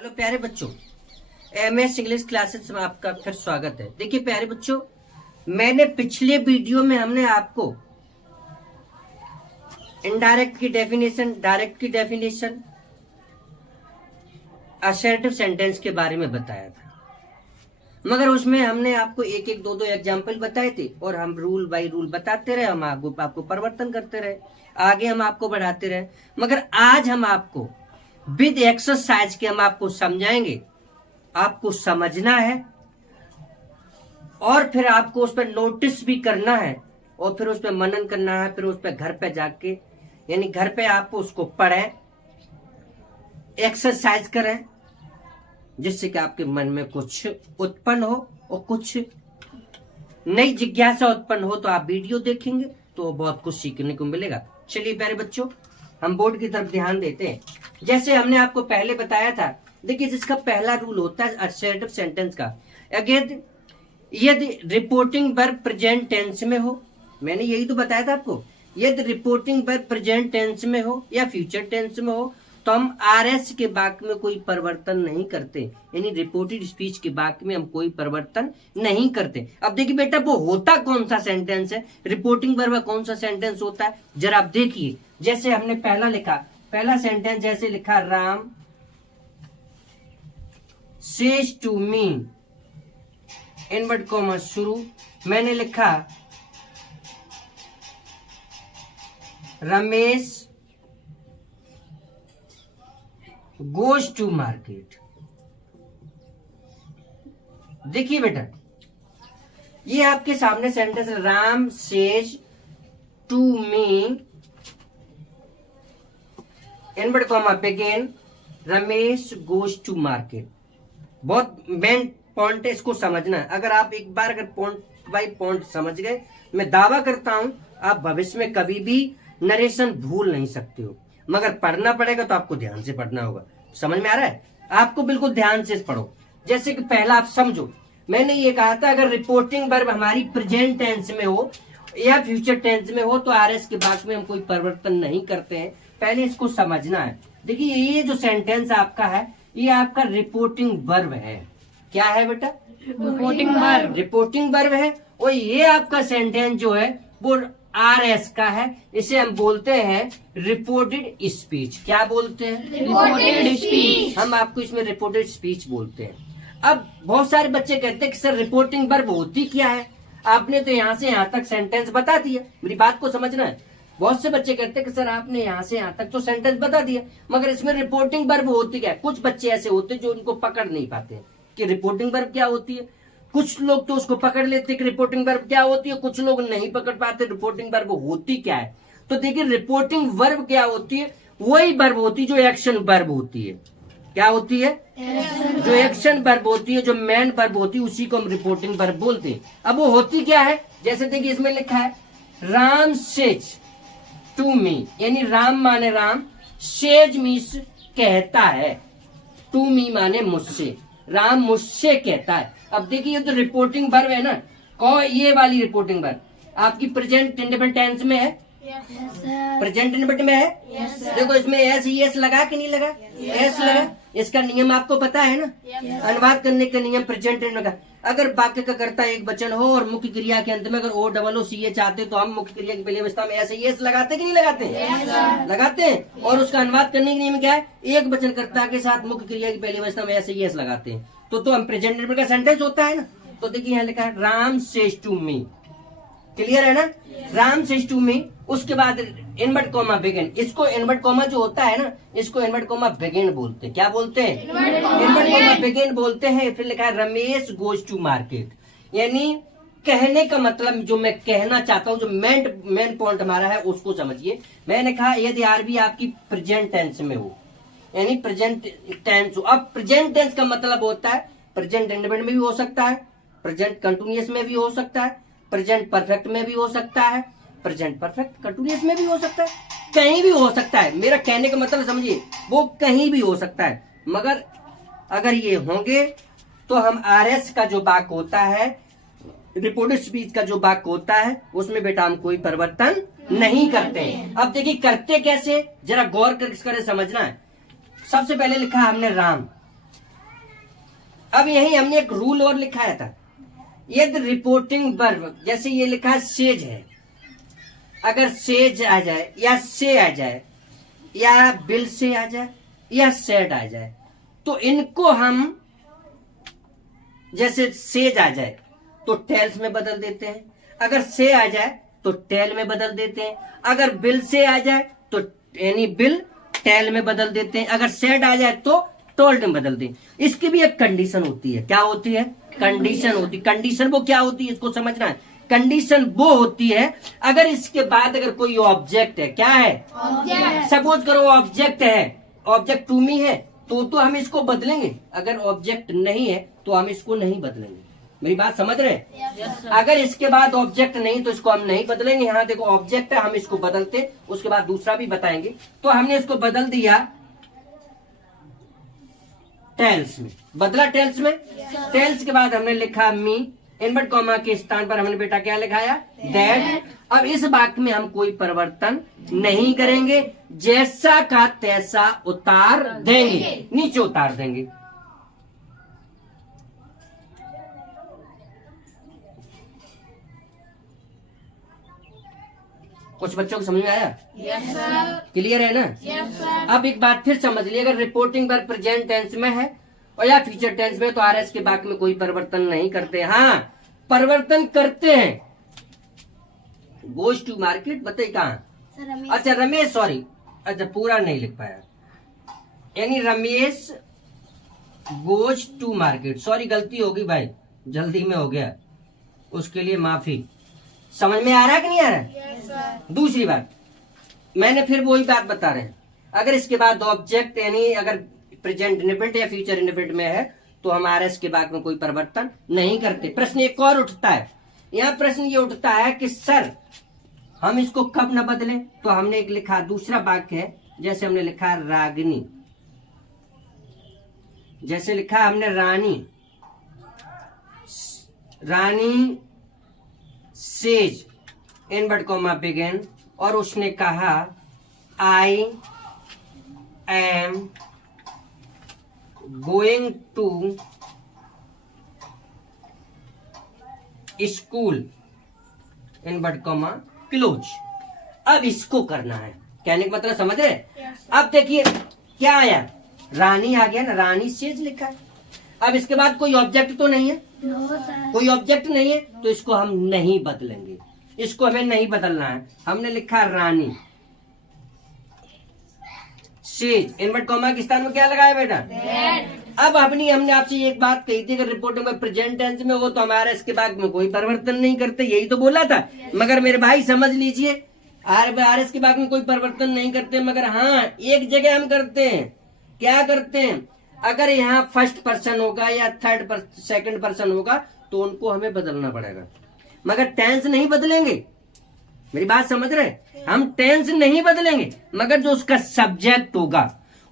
Hello प्यारे बच्चों, MS English classes में आपका फिर स्वागत है। देखिए प्यारे बच्चों, मैंने पिछले वीडियो में हमने आपको इनडायरेक्ट की डेफिनेशन, डायरेक्ट की डेफिनेशन, असर्टिव सेंटेंस के बारे में बताया था, मगर उसमें हमने आपको एक एक दो एग्जाम्पल बताए थे और हम रूल बाय रूल बताते रहे, हम आपको परिवर्तन करते रहे, आगे हम आपको बढ़ाते रहे। मगर आज हम आपको विद एक्सरसाइज के हम आपको समझाएंगे, आपको समझना है और फिर आपको उस पर नोटिस भी करना है और फिर उस पर मनन करना है। फिर उस पर घर पे जाके यानी घर पे आप उसको पढ़ें, एक्सरसाइज करें, जिससे कि आपके मन में कुछ उत्पन्न हो और कुछ नई जिज्ञासा उत्पन्न हो। तो आप वीडियो देखेंगे तो बहुत कुछ सीखने को मिलेगा। चलिए प्यारे बच्चों, हम बोर्ड की तरफ ध्यान देते हैं। जैसे हमने आपको पहले बताया था, देखिए जिसका पहला रूल होता है असर्टिव सेंटेंस का, अगर यदि रिपोर्टिंग वर्ब प्रेजेंट टेंस में हो, मैंने यही तो बताया था आपको, यदि रिपोर्टिंग वर्ब प्रेजेंट टेंस में हो या फ्यूचर टेंस में हो तो हम आरएस के वाक्य में कोई परिवर्तन नहीं करते, यानी रिपोर्टेड स्पीच के वाक्य में हम कोई परिवर्तन नहीं करते। अब देखिए बेटा, वो होता कौन सा सेंटेंस है, रिपोर्टिंग वर्ब कौन सा सेंटेंस होता है, जरा आप देखिए। जैसे हमने पहला लिखा, पहला सेंटेंस जैसे लिखा, Ram says to me, invert comma शुरू, मैंने लिखा रमेश गोज टू मार्केट। देखिए बेटा, ये आपके सामने sentence, Ram says to me, invert comma begin, Ramesh goes to market. बहुत मेन पॉइंट है, इसको समझना है। अगर आप एक बार अगर पॉइंट बाय पॉइंट समझ गए, मैं दावा करता हूं आप भविष्य में कभी भी नरेशन भूल नहीं सकते हो, मगर पढ़ना पड़ेगा तो आपको ध्यान से पढ़ना होगा। समझ में आ रहा है? आपको बिल्कुल ध्यान से पढ़ो। जैसे कि पहला आप समझो, मैंने ये कहा था अगर रिपोर्टिंग वर्ब हमारी प्रेजेंट टेंस में हो या फ्यूचर टेंस में हो तो आरएस के बाद में हम कोई परिवर्तन नहीं करते हैं। पहले इसको समझना है। देखिए ये जो सेंटेंस आपका है, ये आपका रिपोर्टिंग वर्ब है। क्या है बेटा? Reporting verb. रिपोर्टिंग वर्ब है। और ये आपका सेंटेंस जो है वो आरएस का है, इसे हम बोलते हैं रिपोर्टेड स्पीच। क्या बोलते हैं? Reported speech. हम आपको इसमें रिपोर्टेड स्पीच बोलते हैं। अब बहुत सारे बच्चे कहते हैं कि सर रिपोर्टिंग वर्ब होती क्या है, आपने तो यहाँ से यहाँ तक सेंटेंस बता दिया। मेरी बात को समझना है। बहुत से बच्चे कहते हैं कि सर आपने यहाँ से यहाँ तक तो सेंटेंस बता दिया, मगर इसमें रिपोर्टिंग वर्ब होती क्या है। कुछ बच्चे ऐसे होते हैं जो उनको पकड़ नहीं पाते कि रिपोर्टिंग वर्ब क्या होती है। कुछ लोग तो उसको पकड़ लेते कि रिपोर्टिंग वर्ब क्या होती है, कुछ लोग नहीं पकड़ पाते रिपोर्टिंग वर्ब होती क्या है। तो देखिए रिपोर्टिंग वर्ब क्या होती है, वही वर्ब होती है जो एक्शन वर्ब होती है। क्या होती है? जो एक्शन वर्ब होती है, जो मेन वर्ब होती है, उसी को हम रिपोर्टिंग वर्ब बोलते हैं। अब वो होती क्या है, जैसे देखिए इसमें लिखा है राम सेज टू मी, यानी राम माने राम, सेज मीन्स कहता है, टू मी माने मुझसे, राम मुझसे कहता है। अब देखिए ये तो रिपोर्टिंग वर्ब है ना, कौन ये वाली रिपोर्टिंग वर्ब आपकी प्रेजेंट इंडेफिनिट टेंस में है, प्रेजेंट इंडेफिनिट में है। देखो इसमें एस एस लगा कि नहीं लगा? एस लगा। इसका नियम आपको पता है ना, अनुवाद करने का नियम प्रेजेंट इंडेफिनिट का। अगर वाक्य का कर्ता एक वचन हो और मुख्य क्रिया के अंत में अगर ओ डबल ओ सी ए चाहते तो हम मुख्य क्रिया की पहली अवस्था में एस एस लगाते कि नहीं लगाते? लगाते हैं। और उसका अनुवाद करने के नियम क्या है, एक वचन कर्ता के साथ मुख्य क्रिया की पहली अवस्था में एस एस लगाते हैं। तो हम प्रेजेंट इंडेफिनिट का सेंटेंस होता है ना। तो देखिए यहाँ लिखा है Ram says to me, clear है ना? राम सेज टू मी, उसके बाद इनवर्ट कॉमा बिगिन। इसको इनवर्ट कॉमा जो होता है ना, इसको इनवर्ट कॉमा बिगिन बोलते हैं। क्या बोलते हैं? इनवर्ट कॉमा बिगिन बोलते हैं। फिर लिखा है रमेश गोज टू मार्केट, यानी कहने का मतलब जो मैं कहना चाहता हूँ, जो मेन पॉइंट हमारा है उसको समझिए। मैंने कहा यदि आरबी आपकी प्रेजेंट टेंस में हो, यानी प्रेजेंट टेंस हो। अब प्रेजेंट टेंस का मतलब होता है प्रेजेंट इंडेफिनिट में भी हो सकता है, प्रेजेंट कंटिन्यूअस में भी हो सकता है, प्रेजेंट परफेक्ट में भी हो सकता है, प्रेजेंट परफेक्ट कंटिन्यूअस में भी हो सकता है, कहीं भी हो सकता है। मेरा कहने का मतलब समझिए, वो कहीं भी हो सकता है। मगर अगर ये होंगे तो हम आरएस का जो वाक्य होता है, रिपोर्टेड स्पीच का जो वाक्य होता है, उसमें बेटा हम कोई परिवर्तन नहीं करते। अब देखिए करते कैसे, जरा गौर करके समझना है। सबसे पहले लिखा हमने राम, अब यही हमने एक रूल और लिखाया था, यदि रिपोर्टिंग वर्ब जैसे ये लिखा है सेज है, अगर सेज आ जाए या से आ जाए या बिल से आ जाए या सेड आ जाए तो इनको हम जैसे सेज आ जाए तो टेल्स में बदल देते हैं, अगर से आ जाए तो टेल में बदल देते हैं, अगर बिल से आ जाए तो यानी बिल टेल में बदल देते हैं, अगर सेड आ जाए तो टोल्ड में बदल दें। इसकी भी एक कंडीशन होती है। क्या होती है? कंडीशन होती है। कंडीशन वो क्या होती है इसको समझना है। कंडीशन वो होती है अगर इसके बाद अगर कोई ऑब्जेक्ट है, क्या है, सपोज करो ऑब्जेक्ट है, ऑब्जेक्ट टू मी है तो हम इसको बदलेंगे, अगर ऑब्जेक्ट नहीं है तो हम इसको नहीं बदलेंगे। मेरी बात समझ रहे हैं? अगर इसके बाद ऑब्जेक्ट नहीं तो इसको हम नहीं बदलेंगे। यहाँ देखो ऑब्जेक्ट है, हम इसको बदलते, उसके बाद दूसरा भी बताएंगे। तो हमने इसको बदल दिया टेल्स में, बदला टेल्स में। टेल्स के बाद हमने लिखा मी, इनवर्ट कॉमा के स्थान पर हमने बेटा क्या लिखाया? दैट। अब इस वाक्य में हम कोई परिवर्तन नहीं करेंगे, जैसा का तैसा उतार देंगे, नीचे उतार देंगे। कुछ बच्चों को समझ में आया? क्लियर है ना? अब एक बात फिर समझ लिए, अगर रिपोर्टिंग वर्ब प्रेजेंट टेंस में है और या फ्यूचर टेंस में तो आरएस के वाक्य में कोई परिवर्तन नहीं करते। हाँ, परिवर्तन करते हैं। गोज टू मार्केट बताइए कहाँ? अच्छा रमेश, सॉरी, अच्छा पूरा नहीं लिख पाया, यानी Ramesh goes to market. Sorry गलती होगी भाई, जल्दी में हो गया, उसके लिए माफी। समझ में आ रहा है कि नहीं आ रहा है? दूसरी बात, मैंने फिर वही बात बता रहे हैं, अगर इसके बाद ऑब्जेक्ट यानी अगर प्रेजेंट इंडेफिनिट या फ्यूचर इंडेफिनिट में है तो हम आरएस के बाद में कोई परिवर्तन नहीं करते। प्रश्न एक और उठता है, यहाँ प्रश्न ये उठता है कि सर हम इसको कब न बदलें? तो हमने एक लिखा, दूसरा वाक्य है, जैसे हमने लिखा रागिनी, जैसे लिखा हमने Rani, Rani says invert comma begin, और उसने कहा I am going to school invert comma close. अब इसको करना है, कहने का मतलब समझ रहे? अब देखिए क्या आया, रानी आ गया ना, रानी सेज लिखा है। अब इसके बाद कोई ऑब्जेक्ट तो नहीं है, कोई ऑब्जेक्ट नहीं है तो इसको हम नहीं बदलेंगे, इसको हमें नहीं बदलना है। हमने लिखा रानी सेज इनवर्ट कॉमा के स्थान में क्या लगाया बेटा? अब हमने आपसे एक बात कही थी, अगर रिपोर्टिंग में प्रेजेंट टेंस में हो तो हमारे इसके बाद में कोई परिवर्तन नहीं करते, यही तो बोला था। मगर मेरे भाई समझ लीजिए, आर एस के बाद में कोई परिवर्तन नहीं करते, मगर हाँ एक जगह हम करते हैं। क्या करते हैं? अगर यहाँ फर्स्ट पर्सन होगा या सेकंड पर्सन होगा तो उनको हमें बदलना पड़ेगा, मगर टेंस नहीं बदलेंगे। मेरी बात समझ रहे? हम टेंस नहीं बदलेंगे, मगर जो उसका सब्जेक्ट होगा,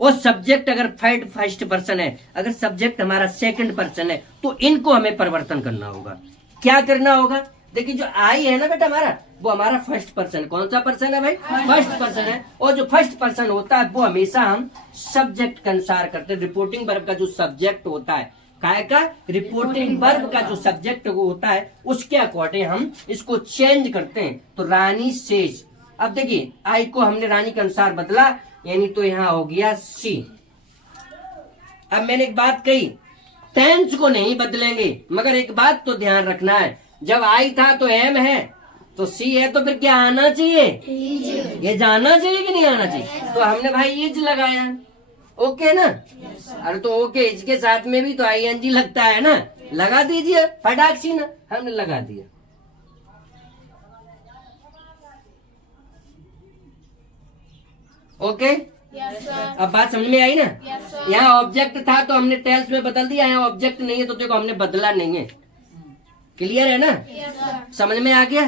वो सब्जेक्ट अगर फर्स्ट पर्सन है, अगर सब्जेक्ट हमारा सेकंड पर्सन है तो इनको हमें परिवर्तन करना होगा। क्या करना होगा? देखिए जो आई है ना बेटा हमारा, वो हमारा फर्स्ट पर्सन, कौन सा पर्सन है भाई? फर्स्ट पर्सन है। और जो फर्स्ट पर्सन होता है वो हमेशा हम सब्जेक्ट के अनुसार करते हैं। रिपोर्टिंग वर्ब का जो सब्जेक्ट होता है, काय का? रिपोर्टिंग वर्ब का जो सब्जेक्ट होता है उसके अकॉर्डिंग हम इसको चेंज करते हैं। तो रानी सेज, अब देखिए आई को हमने रानी के अनुसार बदला, यानी तो यहाँ हो गया सी। अब मैंने एक बात कही, टेंस को नहीं बदलेंगे, मगर एक बात तो ध्यान रखना है, जब आई था तो एम है, तो सी है तो फिर क्या आना चाहिए? ये जाना चाहिए कि नहीं आना चाहिए? तो हमने भाई इज लगाया, ओके ना? अरे तो ओके, इसके साथ में भी तो आईएनजी लगता है ना, लगा दीजिए फटाक सी ना, हमने लगा दिया। ओके अब बात समझ में आई ना? यहाँ ऑब्जेक्ट था तो हमने टेल्स में बदल दिया, यहाँ ऑब्जेक्ट नहीं है तो देखो हमने बदला नहीं है। क्लियर है ना? समझ में आ गया?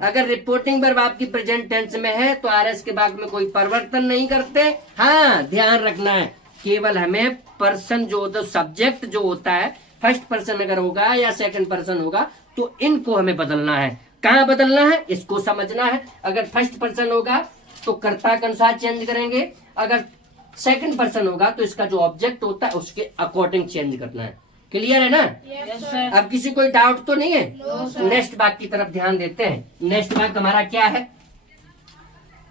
अगर रिपोर्टिंग वर्ब आपकी प्रेजेंट टेंस में है तो आरएस के बाद में कोई परिवर्तन नहीं करते। हाँ ध्यान रखना है, केवल हमें पर्सन जो होता है, सब्जेक्ट जो होता है, फर्स्ट पर्सन अगर होगा या सेकंड पर्सन होगा तो इनको हमें बदलना है। कहाँ बदलना है इसको समझना है। अगर फर्स्ट पर्सन होगा तो कर्ता के अनुसार चेंज करेंगे, अगर सेकंड पर्सन होगा तो इसका जो ऑब्जेक्ट होता है उसके अकॉर्डिंग चेंज करना है। क्लियर है ना? Yes sir. अब किसी कोई डाउट तो नहीं है? नेक्स्ट भाग की तरफ ध्यान देते हैं। नेक्स्ट भाग हमारा क्या है?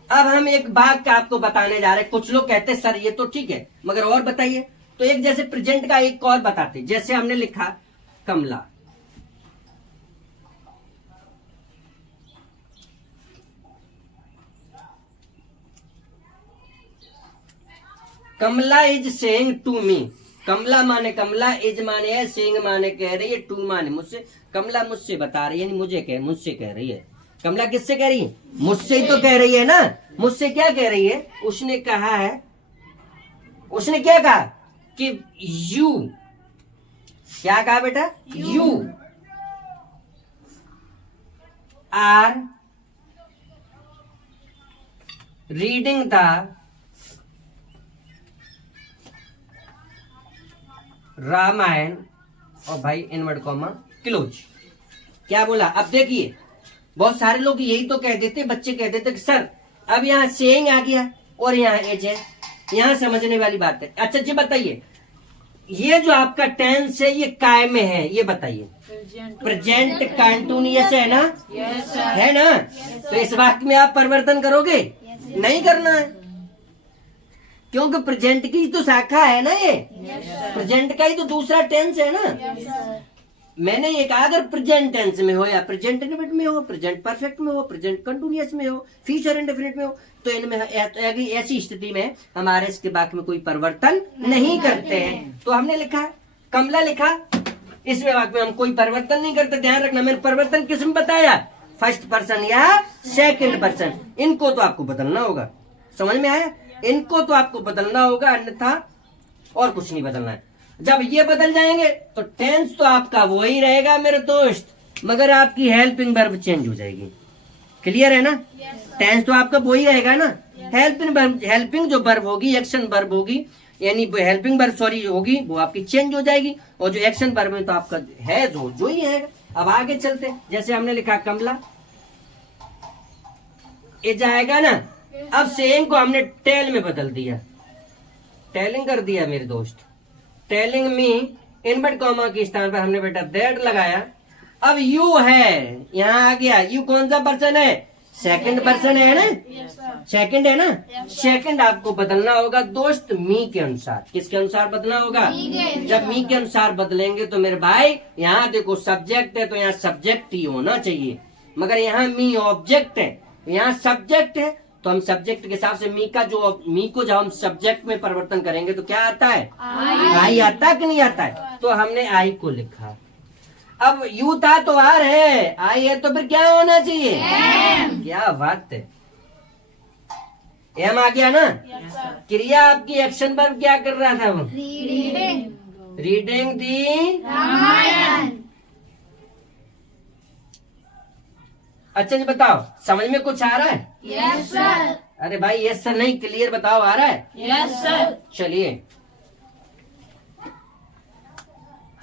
अब हम एक भाग का आपको बताने जा रहे हैं। कुछ लोग कहते हैं सर ये तो ठीक है, मगर और बताइए। तो एक जैसे प्रेजेंट का एक और बताते, जैसे हमने लिखा कमला, कमला इज सेइंग टू मी। कमला माने कमला, इज माने है, सेइंग माने कह रही है, टू माने मुझसे। कमला मुझसे बता रही है, यानी मुझसे कह रही है। कमला किससे कह रही है? मुझसे ही तो कह रही है ना। मुझसे क्या कह रही है? उसने कहा है, उसने क्या कहा कि यू, क्या कहा बेटा? You are reading the Ramayana, और भाई इनवर्ड कॉमा क्लोज। क्या बोला? अब देखिए, बहुत सारे लोग यही तो कह देते, बच्चे कह देते कि सर अब यहाँ सेइंग आ गया और यहाँ एज है, यहाँ समझने वाली बात है। अच्छा जी बताइए, ये जो आपका टेंस है ये काय में है, ये बताइए। प्रेजेंट कंटिन्यूअस है ना? Yes sir. है ना? तो इस वाक्य में आप परिवर्तन करोगे? नहीं करना है, क्योंकि प्रेजेंट की तो शाखा है ना ये। प्रेजेंट का ही तो दूसरा टेंस है ना। मैंने ये कहा अगर प्रेजेंट टेंस में हो या प्रेजेंट इंडेफिनिट में हो, प्रेजेंट परफेक्ट में हो, प्रेजेंट कंटिन्यूअस में हो, फ्यूचर इंडेफिनिट में हो, तो इनमें ऐसी स्थिति में हमारे इसके वाक्य में कोई परिवर्तन नहीं करते हैं। तो हमने लिखा कमला लिखा, इसमें वाक्य में हम कोई परिवर्तन नहीं करते। ध्यान रखना, मैंने परिवर्तन किस में बताया? फर्स्ट पर्सन या सेकंड पर्सन। इनको तो आपको बदलना होगा, समझ में आया? इनको तो आपको बदलना होगा, अन्यथा और कुछ नहीं बदलना है। जब ये बदल जाएंगे तो टेंस तो आपका वो ही रहेगा मेरे दोस्त, मगर आपकी हेल्पिंग वर्ब चेंज हो जाएगी। क्लियर है ना? टेंस तो आपका वो ही रहेगा ना। हेल्पिंग जो वर्ब होगी, एक्शन वर्ब होगी, यानी हेल्पिंग वर्ब सॉरी होगी, वो आपकी चेंज हो जाएगी। और जो एक्शन वर्ब में तो आपका है जो ही है। अब आगे चलते, जैसे हमने लिखा कमला, ये जाएगा ना। अब सेइंग को हमने टेल में बदल दिया, टेलिंग कर दिया मेरे दोस्त। टेलिंग मी, इनवर्ट कॉमा के स्थान पर हमने बेटा दैट लगाया। अब यू है, यहाँ आ गया। यू कौन सा पर्सन है? सेकंड पर्सन है ना, सेकंड है ना। सेकंड आपको बदलना होगा दोस्त मी के अनुसार। किसके अनुसार बदलना होगा? जब मी के अनुसार बदलेंगे तो मेरे भाई यहाँ देखो सब्जेक्ट है तो यहाँ सब्जेक्ट ही होना चाहिए, मगर यहाँ मी ऑब्जेक्ट है, यहाँ सब्जेक्ट है। तो हम सब्जेक्ट के हिसाब से मी को जब हम सब्जेक्ट में परिवर्तन करेंगे तो क्या आता है? आई आता है कि नहीं आता है? तो हमने आई को लिखा। अब यू था तो आर है, आई है तो फिर क्या होना चाहिए? क्या बात है, एम आ गया ना। क्रिया आपकी एक्शन वर्ब क्या कर रहा था? वो रीडिंग दी रामायण। अच्छा जी बताओ, समझ में कुछ आ रहा है? Yes sir. अरे भाई यस सर नहीं, क्लियर बताओ, आ रहा है? Yes sir. चलिए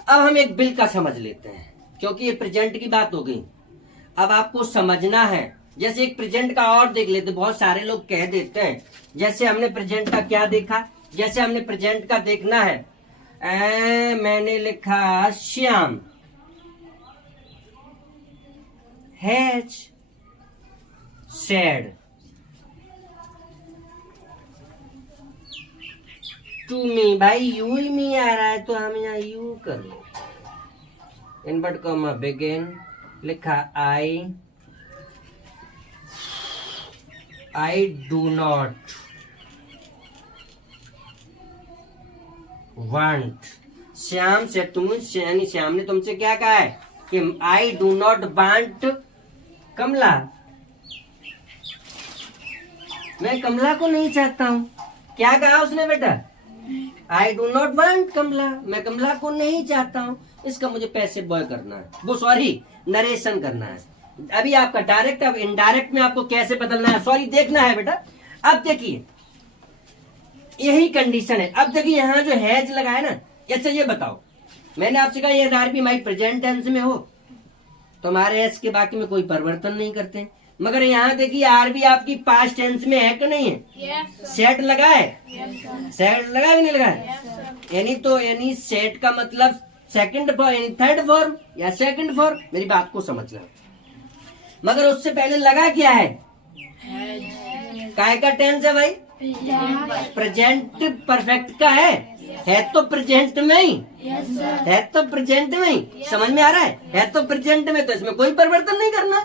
अब हम एक बिल का समझ लेते हैं, क्योंकि ये प्रेजेंट की बात हो गई। अब आपको समझना है। जैसे एक प्रेजेंट का और देख लेते, बहुत सारे लोग कह देते हैं। जैसे हमने प्रेजेंट का क्या देखा? जैसे हमने प्रेजेंट का देखना है, मैंने लिखा Shyam has said to me. भाई यू ही मी आ रहा है तो हम यहाँ यू कर लो। इनवर्ट कॉमा बिगिन लिखा I do not want. Shyam से यानी श्याम ने तुमसे क्या कहा है कि आई डू नॉट वांट कमला। मैं कमला को नहीं चाहता हूँ। क्या कहा उसने बेटा? आई डू नॉट वांट कमला, मैं कमला को नहीं चाहता हूँ। इसका मुझे पैसे बॉय करना है, वो सॉरी नरेशन करना है। अभी आपका डायरेक्ट, अब इनडायरेक्ट में आपको कैसे बदलना है सॉरी देखना है बेटा। अब देखिए यही कंडीशन है। अब देखिए यहाँ जो हैज लगा है ना, अच्छा ये बताओ, मैंने आपसे कहा ये आर बी हमारी प्रेजेंट टेंस में हो तो हमारे एस के बाकी में कोई परिवर्तन नहीं करते, मगर यहाँ देखिए आर बी आपकी पास्ट टेंस में है कि नहीं है? सेट लगा है, सेट लगा कि नहीं लगा है? यानी सेट का मतलब सेकंड फॉर्म यानी थर्ड फॉर्म या सेकंड फॉर्म, मेरी बात को समझना। मगर उससे पहले लगा क्या है, काय का टेंस है भाई, प्रेजेंट परफेक्ट का है तो प्रेजेंट में ही, है तो प्रेजेंट में ही, समझ में आ रहा है तो प्रेजेंट में, तो इसमें कोई परिवर्तन नहीं करना,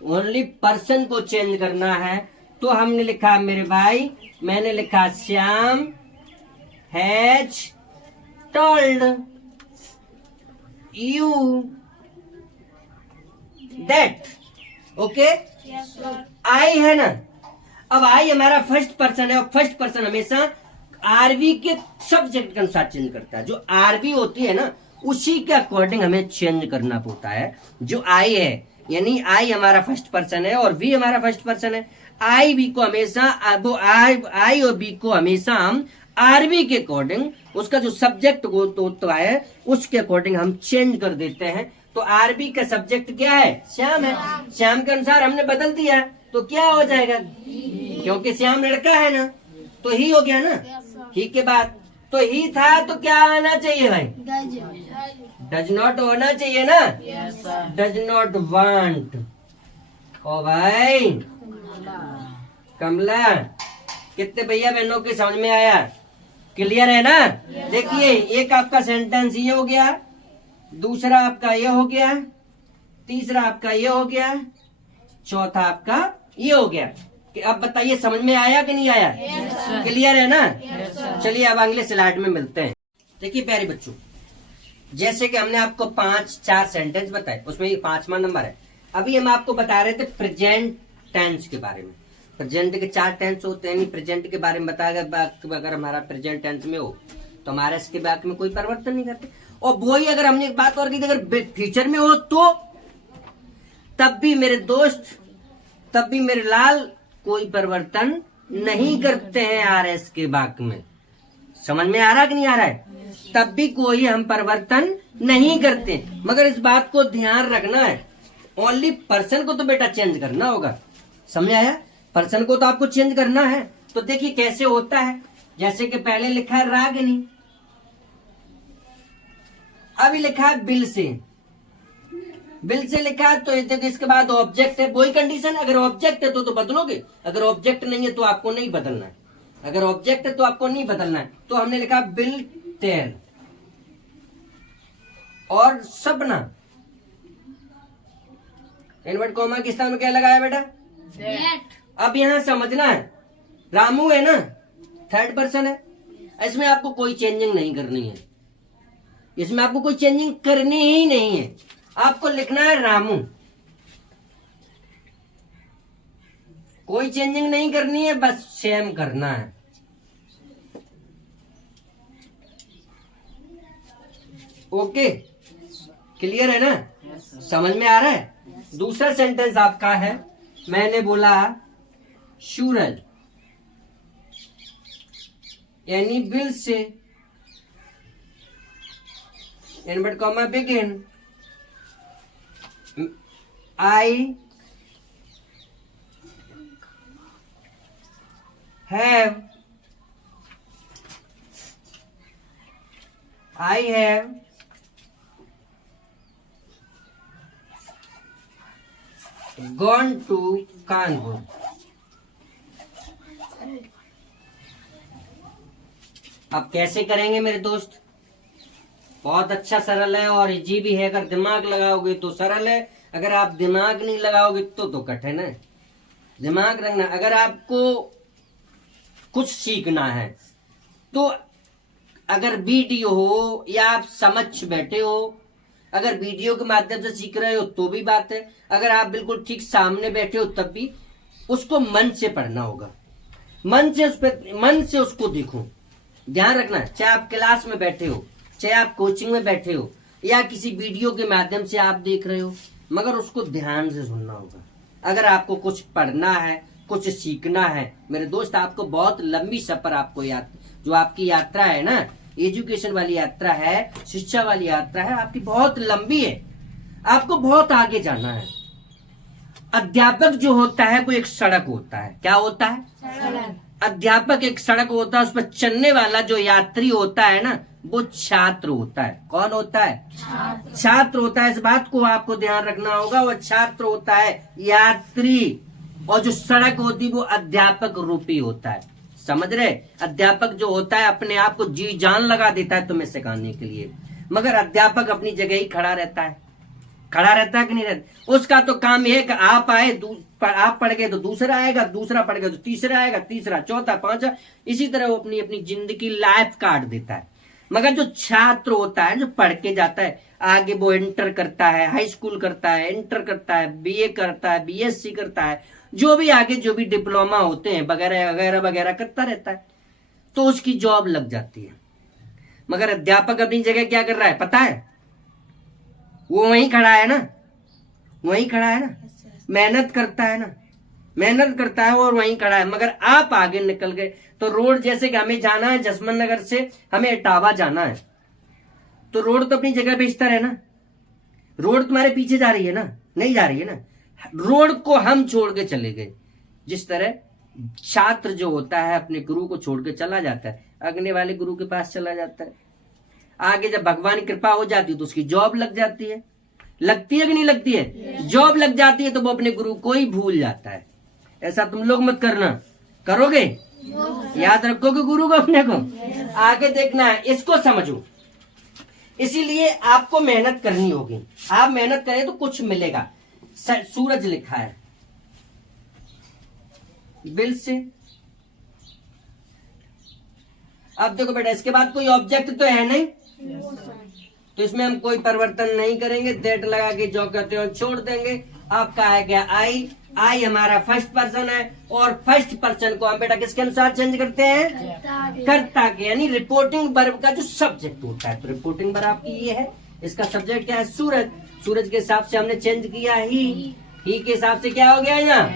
ओनली पर्सन को चेंज करना है। तो हमने लिखा मेरे भाई, मैंने लिखा Shyam has told you that, okay. I है ना, अब आई हमारा फर्स्ट पर्सन है और फर्स्ट पर्सन हमेशा आरवी के सब्जेक्ट के अनुसार चेंज करता है। जो आरवी होती है ना उसी के अकॉर्डिंग हमें चेंज करना पड़ता है। जो आई है यानी आई हमारा फर्स्ट पर्सन है और वी हमारा फर्स्ट पर्सन है, आई वी को हमेशा वो आई और बी को हमेशा हम आरवी के अकॉर्डिंग, उसका जो सब्जेक्ट होता है उसके अकॉर्डिंग हम चेंज कर देते हैं। तो आरबी का सब्जेक्ट क्या है, श्याम है, श्याम के अनुसार हमने बदल दिया तो क्या हो जाएगा, क्योंकि श्याम लड़का है ना तो ही हो गया ना, ही के बाद तो ही था तो क्या आना चाहिए भाई, डज नॉट होना चाहिए ना, डज नॉट वांट। ओ भाई कमला, कितने भैया बहनों के समझ में आया, क्लियर है ना। देखिए एक आपका सेंटेंस ये हो गया, दूसरा आपका ये हो गया, तीसरा आपका ये हो गया, चौथा आपका ये हो गया। कि अब बताइए समझ में आया कि नहीं आया, क्लियर है ना। चलिए अब अगले स्लाइड में मिलते हैं। देखिए प्यारे बच्चों, जैसे कि हमने आपको 5-4 सेंटेंस बताए, उसमें ये 5वां नंबर है। अभी हम आपको बता रहे थे प्रेजेंट टेंस के बारे में। प्रेजेंट के 4 टेंस होते हैं, प्रेजेंट के बारे में बताया गया। अगर हमारा प्रेजेंट टेंस में हो तो हमारे इसके वाक्य में कोई परिवर्तन नहीं करते। और वही अगर हमने एक बात और की थी, अगर फ्यूचर में हो तो तब भी मेरे दोस्त, तब भी मेरे लाल, कोई परिवर्तन नहीं करते हैं आरएस के वाक्य में। समझ में आ रहा कि नहीं आ रहा है, तब भी कोई हम परिवर्तन नहीं करते। मगर इस बात को ध्यान रखना है, ओनली पर्सन को तो बेटा चेंज करना होगा, समझ आया, पर्सन को तो आपको चेंज करना है। तो देखिए कैसे होता है, जैसे कि पहले लिखा है रागिनी, अभी लिखा है बिल से, बिल से लिखा है तो देखो इसके बाद ऑब्जेक्ट है, वही कंडीशन, अगर ऑब्जेक्ट है तो बदलोगे, अगर ऑब्जेक्ट नहीं है तो आपको नहीं बदलना है, अगर ऑब्जेक्ट है तो आपको नहीं बदलना है। तो हमने लिखा बिल तेल और सपना, इनवर्ट कॉमा के स्थान में क्या लगाया बेटा, अब यहां समझना है, रामू है ना थर्ड पर्सन है, इसमें आपको कोई चेंजिंग नहीं करनी है, इसमें आपको कोई चेंजिंग करनी ही नहीं है। आपको लिखना है रामू, कोई चेंजिंग नहीं करनी है, बस सेम करना है। ओके क्लियर है ना, समझ में आ रहा है। दूसरा सेंटेंस आपका है, मैंने बोला सूरज यानी बिल से, invert comma begin, I have gone to Kanpur। अब कैसे करेंगे मेरे दोस्त, बहुत अच्छा सरल है और इजी भी है। अगर दिमाग लगाओगे तो सरल है, अगर आप दिमाग नहीं लगाओगे तो कठिन है। दिमाग रखना, अगर आपको कुछ सीखना है तो अगर वीडियो हो या आप समझ बैठे हो, अगर वीडियो के माध्यम से सीख रहे हो तो भी बात है, अगर आप बिल्कुल ठीक सामने बैठे हो तब भी उसको मन से पढ़ना होगा, मन से उसको देखो। ध्यान रखना, चाहे आप क्लास में बैठे हो, चाहे आप कोचिंग में बैठे हो या किसी वीडियो के माध्यम से आप देख रहे हो, मगर उसको ध्यान से सुनना होगा। अगर आपको कुछ पढ़ना है, कुछ सीखना है मेरे दोस्त, आपको बहुत लंबी सफर, आपको जो आपकी यात्रा है ना, एजुकेशन वाली यात्रा है, शिक्षा वाली यात्रा है, आपकी बहुत लंबी है, आपको बहुत आगे जाना है। अध्यापक जो होता है वो एक सड़क होता है, क्या होता है, अध्यापक एक सड़क होता है, उस पर चलने वाला जो यात्री होता है ना वो छात्र होता है। कौन होता है? छात्र होता है। इस बात को आपको ध्यान रखना होगा। वो छात्र होता है, यात्री। और जो सड़क होती है वो अध्यापक रूपी होता है। समझ रहे? अध्यापक जो होता है अपने आप को जी जान लगा देता है तुम्हें सिखाने के लिए, मगर अध्यापक अपनी जगह ही खड़ा रहता है। खड़ा रहता है कि नहीं रहता? उसका तो काम यह है कि आप आए, आप पढ़ गए तो दूसरा आएगा, दूसरा पढ़ गया तो तीसरा आएगा, तीसरा, चौथा, पांचवा, इसी तरह वो अपनी अपनी जिंदगी लाइफ काट देता है। मगर जो छात्र होता है, जो पढ़ के जाता है आगे, वो इंटर करता है, हाई स्कूल करता है, इंटर करता है, बीए करता है, बीएससी करता है, जो भी आगे जो भी डिप्लोमा होते हैं वगैरह वगैरह वगैरह करता रहता है, तो उसकी जॉब लग जाती है। मगर अध्यापक अपनी जगह क्या कर रहा है पता है? वो वहीं खड़ा है ना, वहीं खड़ा है ना, मेहनत करता है ना, मेहनत करता है और वहीं खड़ा है। मगर आप आगे निकल गए तो रोड, जैसे कि हमें जाना है जसवंत नगर से हमें इटावा जाना है, तो रोड तो अपनी जगह बेचता है ना, रोड तुम्हारे पीछे जा रही है ना, नहीं जा रही है ना, रोड को हम छोड़ के चले गए। जिस तरह छात्र जो होता है अपने गुरु को छोड़ के चला जाता है, अगले वाले गुरु के पास चला जाता है, आगे जब भगवान की कृपा हो जाती है तो उसकी जॉब लग जाती है। लगती है कि नहीं लगती है? जॉब लग जाती है तो वो अपने गुरु को ही भूल जाता है। ऐसा तुम लोग मत करना। करोगे? याद रखोगे गुरु को अपने को? आगे देखना है, इसको समझो। इसीलिए आपको मेहनत करनी होगी। आप मेहनत करें तो कुछ मिलेगा। सूरज लिखा है बिल से। अब देखो बेटा, इसके बाद कोई ऑब्जेक्ट तो है नहीं, तो इसमें हम कोई परिवर्तन नहीं करेंगे। दैट लगा के जो कहते हो छोड़ देंगे। आपका है क्या? आई। आई हमारा फर्स्ट पर्सन है, और फर्स्ट पर्सन को हम बेटा किसके अनुसार चेंज करते हैं? कर्ता के, यानी रिपोर्टिंग वर्ब का जो सब्जेक्ट होता है। तो रिपोर्टिंग वर्ब आपकी ये है, इसका सब्जेक्ट क्या है? सूरज। सूरज के हिसाब से हमने चेंज किया ही के हिसाब से क्या हो गया यहाँ?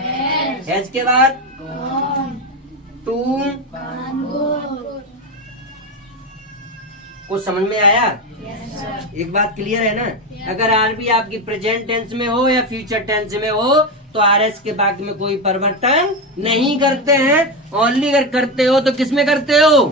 एच के बाद टू। को समझ में आया? एक बात क्लियर है ना? अगर आरबी आपकी प्रेजेंट टेंस में हो या फ्यूचर टेंस में हो तो आरएस के बाद में कोई परिवर्तन नहीं करते हैं। ओनली अगर करते हो तो किसमें करते हो?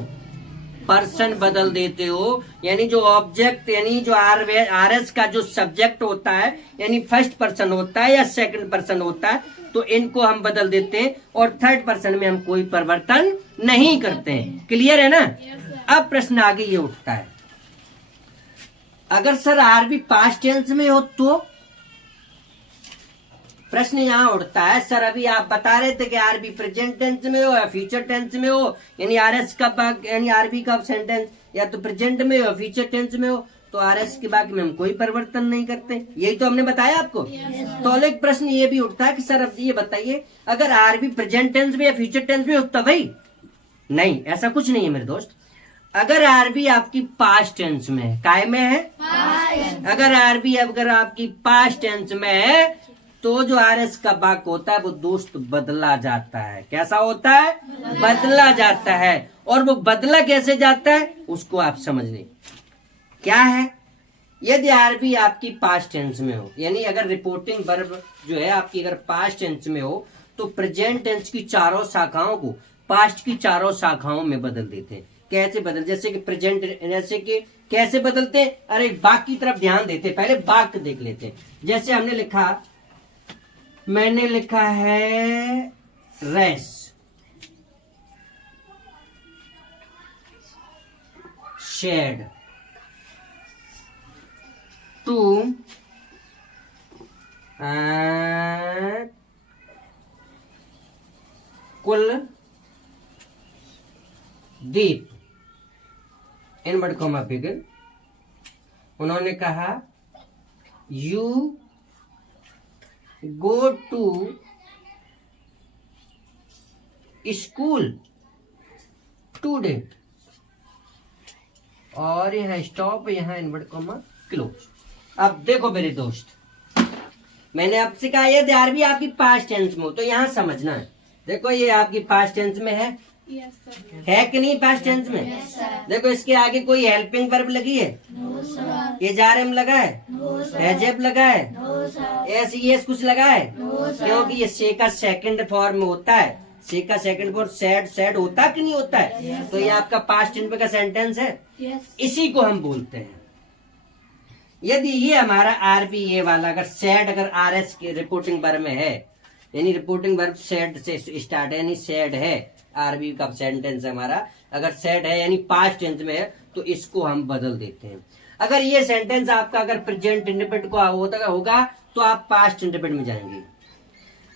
पर्सन बदल देते हो। यानी जो ऑब्जेक्ट, यानी जो आरएस का जो सब्जेक्ट होता है, यानी फर्स्ट पर्सन होता है या सेकंड पर्सन होता है, तो इनको हम बदल देते हैं, और थर्ड पर्सन में हम कोई परिवर्तन नहीं करते हैं। क्लियर है ना? अब प्रश्न आगे ये उठता है, अगर सर आरबी पास्ट टेंस में हो तो? प्रश्न यहाँ उठता है, सर अभी आप बता रहे थे कि आरबी प्रेजेंट टेंस में हो या फ्यूचर टेंस में हो, यानी आरएस का यानी आरबी का सेंटेंस या तो प्रेजेंट में हो या फ्यूचर टेंस में हो, तो आरएस के बाकी में हम कोई परिवर्तन नहीं करते। यही तो हमने बताया आपको। तो एक प्रश्न ये भी उठता है कि सर अब ये बताइए, अगर आरबी प्रेजेंट टेंस में या फ्यूचर टेंस में हो तभी? नहीं, ऐसा कुछ नहीं है मेरे दोस्त। अगर आरबी आपकी पास्ट टेंस में है, काय में है? अगर आरबी अगर आपकी पास्ट टेंस में है तो जो आरएस का वाक्य होता है वो दोस्त बदला जाता है। कैसा होता है? बदला जाता है। और वो बदला कैसे जाता है उसको आप समझ लें। क्या है? यदि आरबी आपकी पास्ट टेंस में हो, यानी अगर रिपोर्टिंग वर्ब जो है आपकी अगर पास्ट टेंस में हो, तो प्रेजेंट टेंस की चारों शाखाओं को पास्ट की चारों शाखाओं में बदल देते हैं। कैसे बदल? जैसे कि प्रेजेंट, जैसे कि कैसे बदलते हैं? अरे वाक्य की तरफ ध्यान देते, पहले वाक्य देख लेते हैं। जैसे हमने लिखा, मैंने लिखा है रेस, शेड, टू, कुल, दीप, इनवर्ट कॉमा फिगर। उन्होंने कहा you go to school today, और यहां स्टॉप, यहां इनवर्ट कॉमा क्लोज। अब देखो मेरे दोस्त, मैंने आपसे कहा ये आरबी आपकी पास्ट टेंस में हो, तो यहां समझना है। देखो ये आपकी पास्ट टेंस में है, है कि नहीं? पास्ट टेंस में देखो, इसके आगे कोई हेल्पिंग वर्ब लगी है? एजारएम लगा है? एजेब लगा है? एस कुछ लगा है? क्योंकि ये से का सेकंड फॉर्म होता है। से का सेकंड फॉर्म सैड, सैड होता कि नहीं होता है? तो ये आपका पास्ट टेंस का सेंटेंस है, इसी को हम बोलते हैं। यदि ये हमारा आरबी ये वाला अगर सैड अगर आरएस के रिपोर्टिंग वर्ब में है, यानी रिपोर्टिंग वर्ब सैड से स्टार्ट है, यानी सैड है, आरबी का सेंटेंस है हमारा, अगर सैड है यानी पास्ट टेंस में है तो इसको हम बदल देते हैं। अगर ये सेंटेंस आपका अगर प्रेजेंट इंडेफिनिट को होगा तो आप पास्ट इंडेफिनिट में जाएंगे।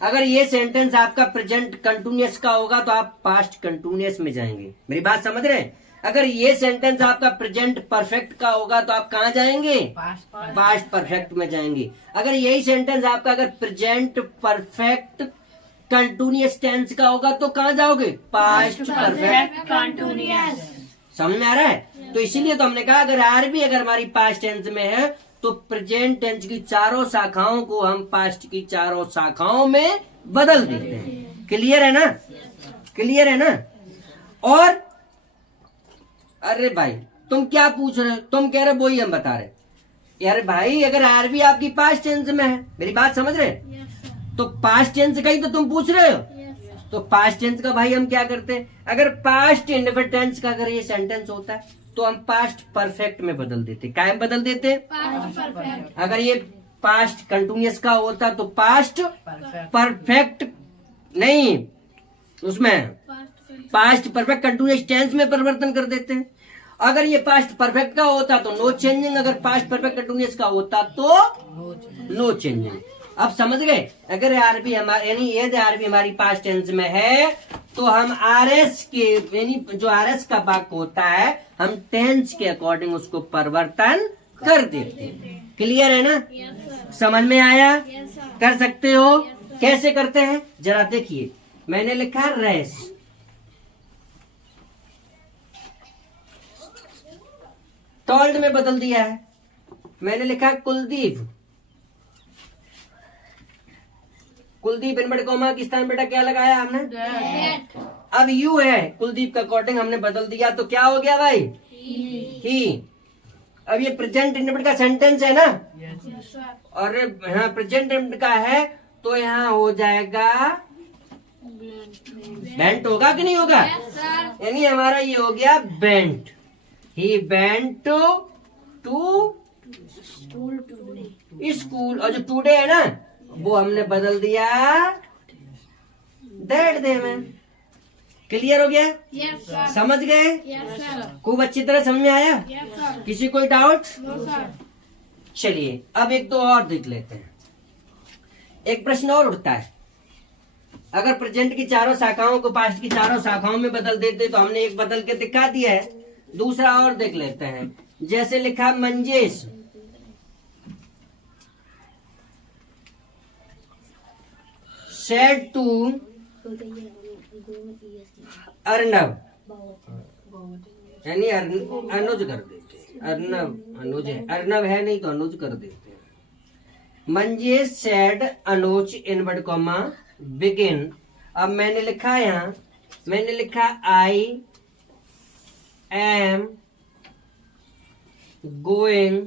अगर ये सेंटेंस आपका प्रेजेंट कंटिन्यूअस का होगा तो आप पास्ट कंटिन्यूअस में जाएंगे। मेरी बात समझ रहे हैं? अगर ये सेंटेंस आपका प्रेजेंट परफेक्ट का होगा तो आप कहाँ जाएंगे? पास्ट परफेक्ट में जाएंगे। अगर यही सेंटेंस आपका अगर प्रेजेंट परफेक्ट कंटिन्यूअस टेंस का होगा तो कहाँ जाओगे? Past perfect continuous. समझ में आ रहा है? तो इसीलिए तो हमने कहा अगर आरबी अगर हमारी पास्ट टेंस में है तो प्रेजेंट टेंस की चारों शाखाओं को हम पास्ट की चारों शाखाओं में बदल देते हैं। क्लियर है ना? क्लियर है ना? और अरे भाई तुम क्या पूछ रहे हो? तुम कह रहे हो वही हम बता रहे। यार भाई अगर आरबी आपकी पास्ट टेंस में है, मेरी बात समझ रहे? तो पास्ट टेंस का ही तो तुम पूछ रहे हो। तो पास्ट टेंस का भाई हम क्या करते हैं? अगर पास्ट इंडेफिनिट टेंस का अगर ये सेंटेंस होता है तो हम पास्ट परफेक्ट में बदल देते। क्या में बदल देते? अगर ये पास्ट कंटिन्यूअस का होता तो पास्ट परफेक्ट नहीं, उसमें पास्ट परफेक्ट कंटिन्यूअस टेंस में परिवर्तन कर देते हैं। अगर ये पास्ट परफेक्ट का होता तो नो चेंजिंग, अगर पास्ट परफेक्ट कंटिन्यूअस का होता तो नो चेंजिंग। अब समझ गए? अगर आरबी हमारे यानी ये आरबी हमारी पास्ट टेंस में है तो हम आरएस के यानी जो आरएस का वाक्य होता है हम टेंस के अकॉर्डिंग उसको परिवर्तन कर देते हैं। क्लियर है ना? समझ में आया? कर सकते हो? कैसे करते हैं जरा देखिए। मैंने लिखा रेस, टोल्ड में बदल दिया है। मैंने लिखा कुलदीप, कुलदीप इनवर्ट कॉमा के स्थान बेटा क्या लगाया हमने? अब यू है कुलदीप का अकॉर्डिंग हमने बदल दिया तो क्या हो गया भाई? ही। अब ये प्रेजेंट इंडेफिनिट का सेंटेंस है ना? और यहाँ प्रेजेंट इंडेफिनिट का है तो यहाँ हो जाएगा बेंट। होगा कि नहीं होगा? यानी हमारा ये हो गया went. He went to school, और जो टुडे है ना वो हमने बदल दिया दैट डे में। क्लियर हो गया? समझ गए? खूब अच्छी तरह समझ में आया? किसी कोई डाउट? चलिए अब एक दो और देख लेते हैं। एक प्रश्न और उठता है, अगर प्रेजेंट की चारों शाखाओं को पास्ट की चारों शाखाओं में बदल देते तो हमने एक बदल के दिखा दिया है, दूसरा और देख लेते हैं। जैसे लिखा मंजेश, सेड टू अर्नव, यानी अनुज कर देते। अर्नव अनुज है, अर्नव है नहीं तो अनुज कर देते हैं। Manjesh said Anuj invert comma begin. अब मैंने लिखा यहाँ, मैंने लिखा I am going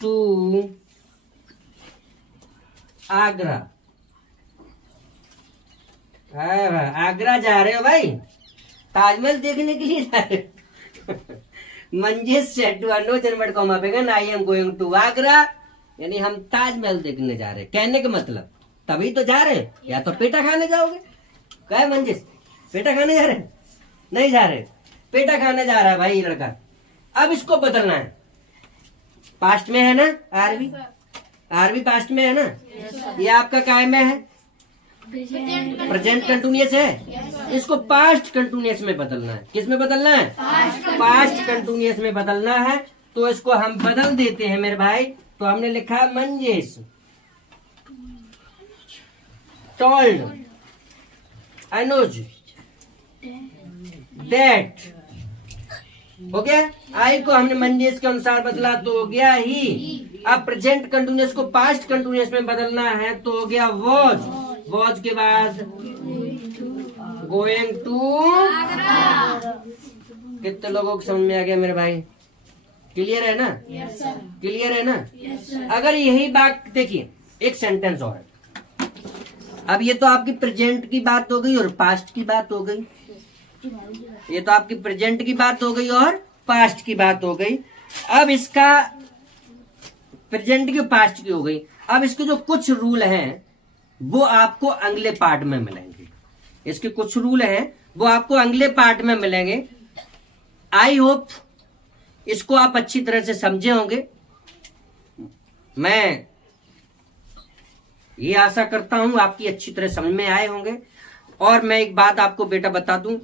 to Agra. Agra जा रहे हो भाई? ताजमहल देखने के लिए जा रहे हो? Manjesh said to Anuj invert comma begin I am going to Agra, यानी हम ताजमहल देखने जा रहे हैं। कहने का मतलब तभी तो जा रहे, या तो पेटा खाने जाओगे। क्या है मंजिस, पेटा खाने जा रहे? नहीं जा रहे, पेटा खाने जा रहा है भाई लड़का। अब इसको बदलना है, पास्ट में है ना आरबी, आरबी पास्ट में है ना, ये आपका काय में है? प्रेजेंट कंटिन्यूअस है। इसको पास्ट कंटिन्यूअस में बदलना है। किस में बदलना है? पास्ट कंटिन्यूअस में बदलना है। तो इसको हम बदल देते हैं मेरे भाई। तो हमने लिखा मंजेश टोल्ड अनुज दैट। हो गया? आई को हमने मंजेश के अनुसार बदला तो हो गया ही। अब प्रेजेंट कंटिन्यूअस को पास्ट कंटिन्यूअस में बदलना है तो हो गया वॉज। वॉज के बाद गोइंग टू। कितने लोगों को समझ में आ गया मेरे भाई? क्लियर है ना? क्लियर है ना? अगर यही बात देखिए, एक सेंटेंस और है। अब ये तो आपकी प्रेजेंट की बात हो गई और पास्ट की बात हो गई। ये तो आपकी प्रेजेंट की बात हो गई और पास्ट की बात हो गई। अब इसका प्रेजेंट की पास्ट की हो गई। अब इसके जो कुछ रूल हैं वो आपको अगले पार्ट में मिलेंगे। इसके कुछ रूल हैं वो आपको अगले पार्ट में मिलेंगे। आई होप इसको आप अच्छी तरह से समझे होंगे। मैं ये आशा करता हूं आपकी अच्छी तरह समझ में आए होंगे। और मैं एक बात आपको बेटा बता दूं,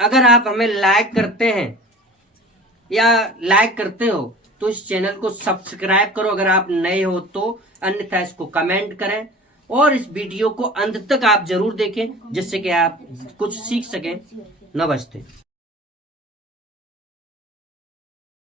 अगर आप हमें लाइक करते हैं या लाइक करते हो तो इस चैनल को सब्सक्राइब करो अगर आप नए हो तो, अन्यथा इसको कमेंट करें और इस वीडियो को अंत तक आप जरूर देखें जिससे कि आप कुछ सीख सकें। नमस्ते।